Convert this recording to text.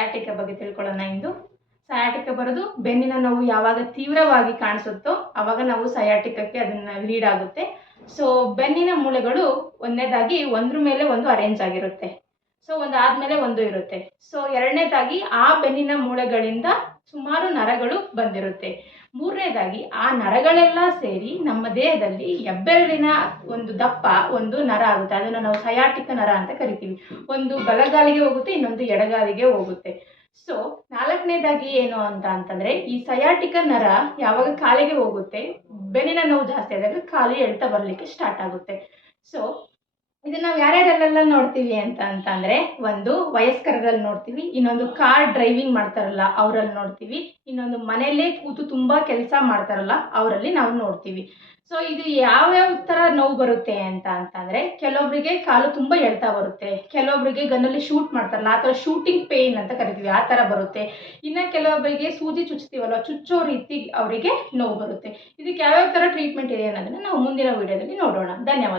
ಸಯಾಟಿಕ ಬಗ್ಗೆ ತಿಳ್ಕೊಳ್ಳೋಣ ಇಂದು. ಸಯಾಟಿಕ ಬರೋದು ಬೆನ್ನಿನ ನೋವು ಯಾವಾಗ ತೀವ್ರವಾಗಿ ಕಾಣಿಸುತ್ತೋ ಅವಾಗ ನಾವು ಸಯಾಟಿಕಕ್ಕೆ ಅದನ್ನ ಲೀಡ್ ಆಗುತ್ತೆ. ಸೊ ಬೆನ್ನಿನ ಮೂಳೆಗಳು ಒಂದನೇದಾಗಿ ಒಂದ್ರ ಮೇಲೆ ಒಂದು ಅರೇಂಜ್ ಆಗಿರುತ್ತೆ. ಸೊ ಒಂದು ಆದ್ಮೇಲೆ ಒಂದು ಇರುತ್ತೆ. ಸೊ ಎರಡನೇದಾಗಿ ಆ ಬೆನ್ನಿನ ಮೂಳೆಗಳಿಂದ ಸುಮಾರು ನರಗಳು ಬಂದಿರುತ್ತೆ. ಮೂರನೇದಾಗಿ, ಆ ನರಗಳೆಲ್ಲ ಸೇರಿ ನಮ್ಮ ದೇಹದಲ್ಲಿ ಹೆಬ್ಬೆರಳಿನ ಒಂದು ದಪ್ಪ, ಒಂದು ನರ ಆಗುತ್ತೆ. ಅದನ್ನು ನಾವು ಸಯಾಟಿಕ ನರ ಅಂತ ಕರಿತೀವಿ. ಒಂದು ಬಲಗಾಲಿಗೆ ಹೋಗುತ್ತೆ, ಇನ್ನೊಂದು ಎಡಗಾಲಿಗೆ ಹೋಗುತ್ತೆ. ಸೊ ನಾಲ್ಕನೇದಾಗಿ ಏನು ಅಂತ ಅಂತಂದ್ರೆ, ಈ ಸಯಾಟಿಕ ನರ ಯಾವಾಗ ಕಾಲಿಗೆ ಹೋಗುತ್ತೆ, ಬೆನ್ನಿನ ನೋವು ಜಾಸ್ತಿ ಆದಾಗ ಕಾಲು ಎಳ್ತಾ ಬರಲಿಕ್ಕೆ ಸ್ಟಾರ್ಟ್ ಆಗುತ್ತೆ. ಸೊ ಇದನ್ನ ನಾವು ಯಾರ್ಯಾರಲ್ಲೆಲ್ಲ ನೋಡ್ತೀವಿ ಅಂತ ಅಂತಂದ್ರೆ ಒಂದು ವಯಸ್ಕರಲ್ಲಿ ನೋಡ್ತೀವಿ, ಇನ್ನೊಂದು ಕಾರ್ ಡ್ರೈವಿಂಗ್ ಮಾಡ್ತಾರಲ್ಲ ಅವರಲ್ಲಿ ನೋಡ್ತೀವಿ, ಇನ್ನೊಂದು ಮನೆಯಲ್ಲೇ ಕೂತು ತುಂಬಾ ಕೆಲಸ ಮಾಡ್ತಾರಲ್ಲ ಅವರಲ್ಲಿ ನಾವು ನೋಡ್ತೀವಿ. ಸೊ ಇದು ಯಾವ್ಯಾವ ತರ ನೋವು ಬರುತ್ತೆ ಅಂತ ಅಂತಂದ್ರೆ ಕೆಲವೊಬ್ಬರಿಗೆ ಕಾಲು ತುಂಬಾ ಎಳ್ತಾ ಬರುತ್ತೆ ಕೆಲವೊಬ್ಬರಿಗೆ ಗನ್ನಲ್ಲಿ ಶೂಟ್ ಮಾಡ್ತಾರಲ್ಲ, ಆ ತರ ಶೂಟಿಂಗ್ ಪೇಯ್ನ್ ಅಂತ ಕರಿತೀವಿ, ಆ ತರ ಬರುತ್ತೆ. ಇನ್ನು ಕೆಲವೊಬ್ಬರಿಗೆ ಸೂಜಿ ಚುಚ್ತೀವಲ್ಲ ಚುಚ್ಚೋ ರೀತಿ ಅವರಿಗೆ ನೋವು ಬರುತ್ತೆ. ಇದಕ್ಕೆ ಯಾವ್ಯಾವ ತರ ಟ್ರೀಟ್ಮೆಂಟ್ ಇದೆ ಅನ್ನೋದನ್ನ ನಾವು ಮುಂದಿನ ವಿಡಿಯೋದಲ್ಲಿ ನೋಡೋಣ. ಧನ್ಯವಾದಗಳು.